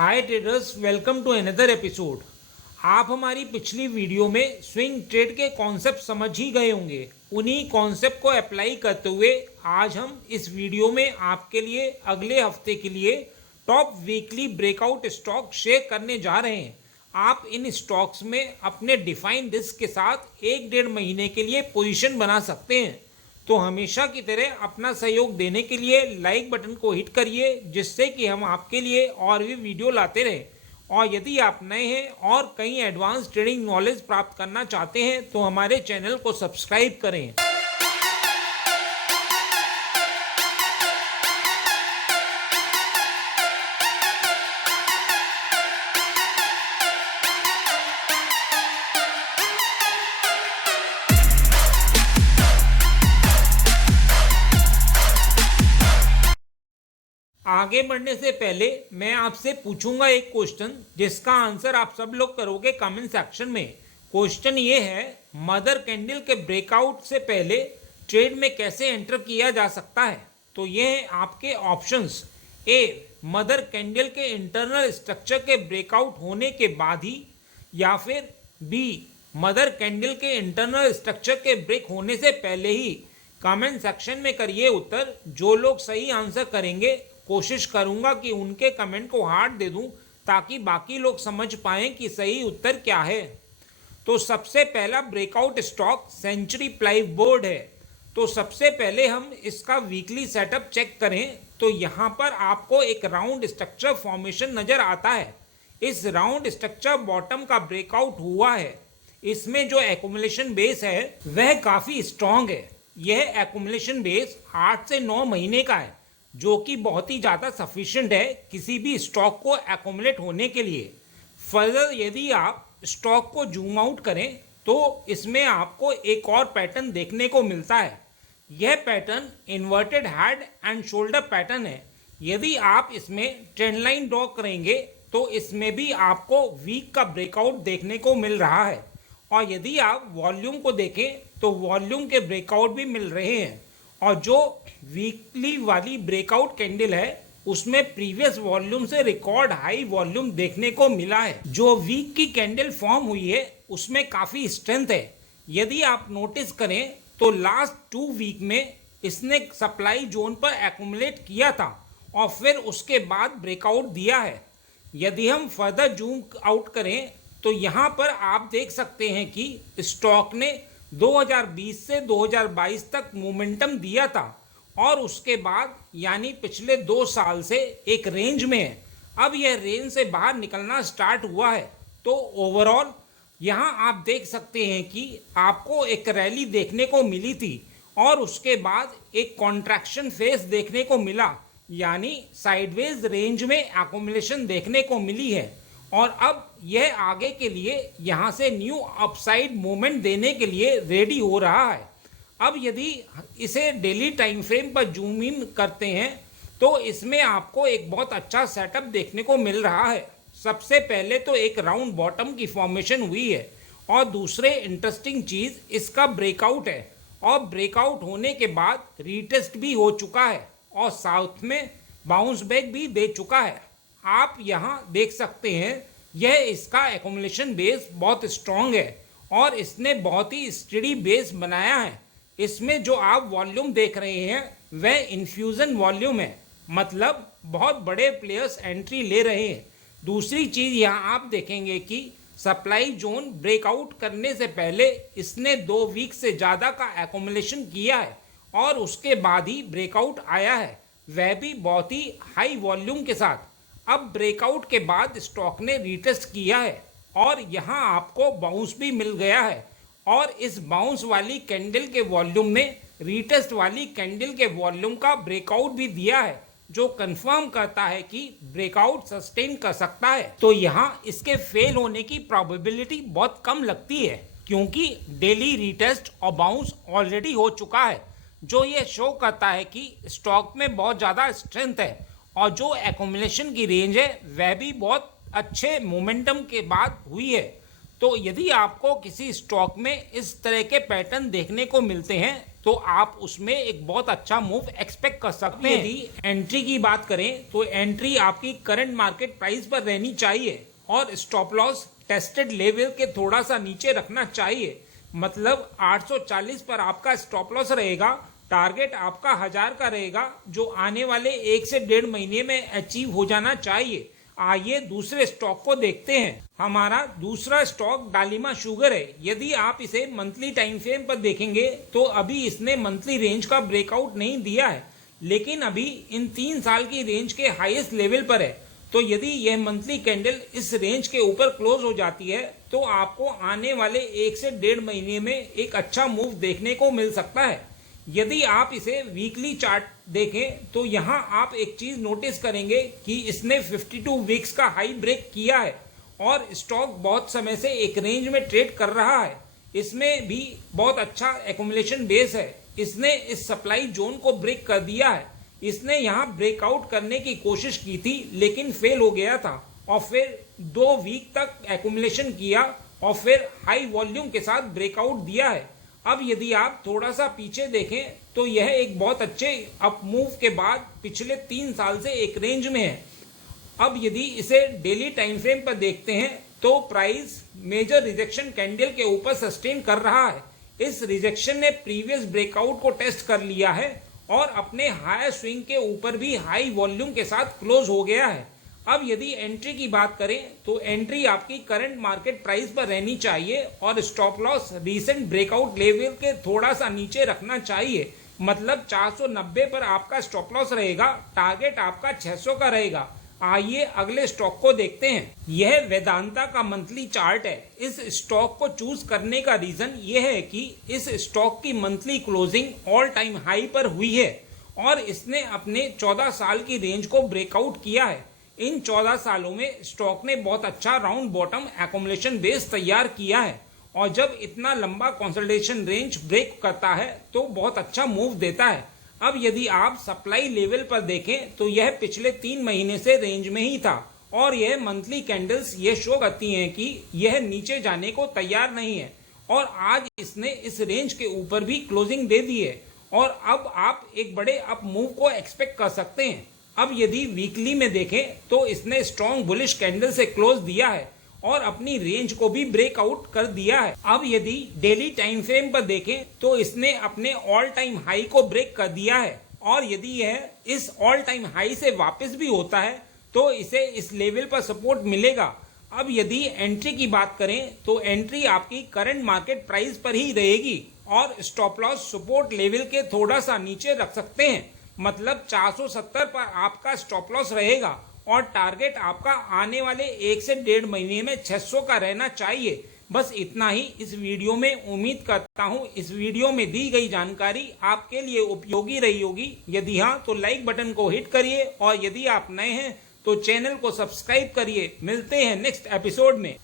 Hi traders, welcome to another episode. आप हमारी पिछली वीडियो में स्विंग ट्रेड के कॉन्सेप्ट समझ ही गए होंगे। उन्हीं कॉन्सेप्ट को अप्लाई करते हुए आज हम इस वीडियो में आपके लिए अगले हफ्ते के लिए top weekly breakout stock share करने जा रहे हैं। आप इन स्टॉक्स में अपने डिफाइंड रिस्क के साथ 1-1.5 महीने के लिए पोजीशन बना सकते हैं। तो हमेशा की तरह अपना सहयोग देने के लिए लाइक बटन को हिट करिए, जिससे कि हम आपके लिए और भी वीडियो लाते रहें। और यदि आप नए हैं और कई एडवांस ट्रेडिंग नॉलेज प्राप्त करना चाहते हैं तो हमारे चैनल को सब्सक्राइब करें। आगे बढ़ने से पहले मैं आपसे पूछूंगा एक क्वेश्चन, जिसका आंसर आप सब लोग करोगे कमेंट सेक्शन में। क्वेश्चन ये है, मदर कैंडल के ब्रेकआउट से पहले ट्रेड में कैसे एंटर किया जा सकता है। तो ये है आपके ऑप्शंस। ए, मदर कैंडल के इंटरनल स्ट्रक्चर के ब्रेकआउट होने के बाद ही, या फिर बी, मदर कैंडल के इंटरनल स्ट्रक्चर के ब्रेक होने से पहले ही। कमेंट सेक्शन में करिए उत्तर। जो लोग सही आंसर करेंगे कोशिश करूंगा कि उनके कमेंट को हार्ट दे दूं, ताकि बाकी लोग समझ पाएं कि सही उत्तर क्या है। तो सबसे पहला ब्रेकआउट स्टॉक सेंचुरी प्लाईबोर्ड है। तो सबसे पहले हम इसका वीकली सेटअप चेक करें तो यहाँ पर आपको एक राउंड स्ट्रक्चर फॉर्मेशन नजर आता है। इस राउंड स्ट्रक्चर बॉटम का ब्रेकआउट हुआ है। इसमें जो एक्यूमुलेशन बेस है वह काफी स्ट्रांग है। यह एक्यूमुलेशन बेस 8 से 9 महीने का है, जो कि बहुत ही ज़्यादा सफिशिएंट है किसी भी स्टॉक को एक्यूमुलेट होने के लिए। फर्दर यदि आप स्टॉक को जूम आउट करें तो इसमें आपको एक और पैटर्न देखने को मिलता है। यह pattern inverted head and shoulder pattern है। यदि आप इसमें ट्रेंड लाइन ड्रॉ करेंगे तो इसमें भी आपको वीक का ब्रेकआउट देखने को मिल रहा है। और यदि आप वॉल्यूम को देखें तो वॉल्यूम के ब्रेकआउट भी मिल रहे हैं। और जो वीकली वाली ब्रेकआउट कैंडल है उसमें प्रीवियस वॉल्यूम से रिकॉर्ड हाई वॉल्यूम देखने को मिला है। जो वीक की कैंडल फॉर्म हुई है उसमें काफ़ी स्ट्रेंथ है। यदि आप नोटिस करें तो लास्ट 2 वीक में इसने सप्लाई जोन पर एक्यूमुलेट किया था और फिर उसके बाद ब्रेकआउट दिया है। यदि हम फर्दर जूम आउट करें तो यहाँ पर आप देख सकते हैं कि स्टॉक ने 2020 से 2022 तक मोमेंटम दिया था और उसके बाद यानी पिछले 2 साल से एक रेंज में है। अब यह रेंज से बाहर निकलना स्टार्ट हुआ है। तो ओवरऑल यहाँ आप देख सकते हैं कि आपको एक रैली देखने को मिली थी और उसके बाद एक कॉन्ट्रैक्शन फेज देखने को मिला, यानी साइडवेज रेंज में एक्यूमुलेशन देखने को मिली है। और अब यह आगे के लिए यहाँ से न्यू अपसाइड मूवमेंट देने के लिए रेडी हो रहा है। अब यदि इसे डेली टाइम फ्रेम पर जूम इन करते हैं तो इसमें आपको एक बहुत अच्छा सेटअप देखने को मिल रहा है। सबसे पहले तो एक राउंड बॉटम की फॉर्मेशन हुई है और दूसरे इंटरेस्टिंग चीज़ इसका ब्रेकआउट है। और ब्रेकआउट होने के बाद रीटेस्ट भी हो चुका है और साउथ में बाउंस बैक भी दे चुका है। आप यहाँ देख सकते हैं यह इसका एक्यूमुलेशन बेस बहुत स्ट्रांग है और इसने बहुत ही स्टडी बेस बनाया है। इसमें जो आप वॉल्यूम देख रहे हैं वह इन्फ्यूज़न वॉल्यूम है, मतलब बहुत बड़े प्लेयर्स एंट्री ले रहे हैं। दूसरी चीज़ यहाँ आप देखेंगे कि सप्लाई जोन ब्रेकआउट करने से पहले इसने 2 वीक से ज़्यादा का एक्यूमुलेशन किया है और उसके बाद ही ब्रेकआउट आया है, वह भी बहुत ही हाई वॉल्यूम के साथ। अब ब्रेकआउट के बाद स्टॉक ने रीटेस्ट किया है और यहाँ आपको बाउंस भी मिल गया है और इस बाउंस वाली कैंडल के वॉल्यूम ने रीटेस्ट वाली कैंडल के वॉल्यूम का ब्रेकआउट भी दिया है, जो कंफर्म करता है कि ब्रेकआउट सस्टेन कर सकता है। तो यहाँ इसके फेल होने की प्रोबेबिलिटी बहुत कम लगती है, क्योंकि डेली रीटेस्ट और बाउंस ऑलरेडी हो चुका है, जो ये शो करता है कि स्टॉक में बहुत ज़्यादा स्ट्रेंथ है और जो एक्यूमुलेशन की रेंज है वह भी बहुत अच्छे मोमेंटम के बाद हुई है। तो यदि आपको किसी स्टॉक में इस तरह के पैटर्न देखने को मिलते हैं तो आप उसमें एक बहुत अच्छा मूव एक्सपेक्ट कर सकते हैं। यदि एंट्री की बात करें तो एंट्री आपकी करंट मार्केट प्राइस पर रहनी चाहिए और स्टॉप लॉस टेस्टेड लेवल के थोड़ा सा नीचे रखना चाहिए। मतलब 840 पर आपका स्टॉप लॉस रहेगा, टारगेट आपका 1000 का रहेगा, जो आने वाले 1 से 1.5 महीने में अचीव हो जाना चाहिए। आइए दूसरे स्टॉक को देखते हैं। हमारा दूसरा स्टॉक डालिमा शुगर है। यदि आप इसे मंथली टाइम फ्रेम पर देखेंगे तो अभी इसने मंथली रेंज का ब्रेकआउट नहीं दिया है, लेकिन अभी इन 3 साल की रेंज के हाईएस्ट लेवल पर है। तो यदि यह मंथली कैंडल इस रेंज के ऊपर क्लोज हो जाती है तो आपको आने वाले 1 से 1.5 महीने में एक अच्छा मूव देखने को मिल सकता है। यदि आप इसे वीकली चार्ट देखें तो यहां आप एक चीज नोटिस करेंगे कि इसने 52 वीक्स का हाई ब्रेक किया है और स्टॉक बहुत समय से एक रेंज में ट्रेड कर रहा है। इसमें भी बहुत अच्छा एक्यूमुलेशन बेस है। इसने इस सप्लाई जोन को ब्रेक कर दिया है। इसने यहां ब्रेकआउट करने की कोशिश की थी लेकिन फेल हो गया था और फिर 2 वीक तक एक्यूमुलेशन किया और फिर हाई वॉल्यूम के साथ ब्रेकआउट दिया है। अब यदि आप थोड़ा सा पीछे देखें तो यह एक बहुत अच्छे अप मूव के बाद पिछले 3 साल से एक रेंज में है। अब यदि इसे डेली टाइम फ्रेम पर देखते हैं तो प्राइस मेजर रिजेक्शन कैंडल के ऊपर सस्टेन कर रहा है। इस रिजेक्शन ने प्रीवियस ब्रेकआउट को टेस्ट कर लिया है और अपने हाई स्विंग के ऊपर भी हाई वॉल्यूम के साथ क्लोज हो गया है। अब यदि एंट्री की बात करें तो एंट्री आपकी करंट मार्केट प्राइस पर रहनी चाहिए और stop loss recent breakout level के थोड़ा सा नीचे रखना चाहिए। मतलब 490 पर आपका स्टॉप लॉस रहेगा, टारगेट आपका 600 का रहेगा। आइए अगले स्टॉक को देखते हैं। यह वेदांता का मंथली चार्ट है। इस स्टॉक को चूज करने का रीजन यह है कि इस स्टॉक की monthly closing all time high पर हुई है और इसने अपने 14 साल की रेंज को ब्रेकआउट किया है। इन 14 सालों में स्टॉक ने बहुत अच्छा राउंड बॉटम एक्यूमुलेशन बेस तैयार किया है और जब इतना लंबा कंसोलिडेशन रेंज ब्रेक करता है तो बहुत अच्छा मूव देता है। अब यदि आप सप्लाई लेवल पर देखें तो यह पिछले 3 महीने से रेंज में ही था और यह मंथली कैंडल्स ये शो करती हैं कि यह नीचे जाने को तैयार नहीं है और आज इसने इस रेंज के ऊपर भी क्लोजिंग दे दी है और अब आप एक बड़े अप मूव को एक्सपेक्ट कर सकते हैं। अब यदि वीकली में देखें तो इसने स्ट्रॉन्ग बुलिश कैंडल से क्लोज दिया है और अपनी रेंज को भी ब्रेकआउट कर दिया है। अब यदि डेली टाइम फ्रेम पर देखें तो इसने अपने ऑल टाइम हाई को ब्रेक कर दिया है और यदि यह इस ऑल टाइम हाई से वापस भी होता है तो इसे इस लेवल पर सपोर्ट मिलेगा। अब यदि एंट्री की बात करें तो एंट्री आपकी करंट मार्केट प्राइस पर ही रहेगी और स्टॉप लॉस सपोर्ट लेवल के थोड़ा सा नीचे रख सकते हैं। मतलब 470 पर आपका स्टॉप लॉस रहेगा और टारगेट आपका आने वाले 1 से 1.5 महीने में 600 का रहना चाहिए। बस इतना ही इस वीडियो में। उम्मीद करता हूँ इस वीडियो में दी गई जानकारी आपके लिए उपयोगी रही होगी। यदि हाँ तो लाइक बटन को हिट करिए और यदि आप नए हैं तो चैनल को सब्सक्राइब करिए। मिलते हैं नेक्स्ट एपिसोड में।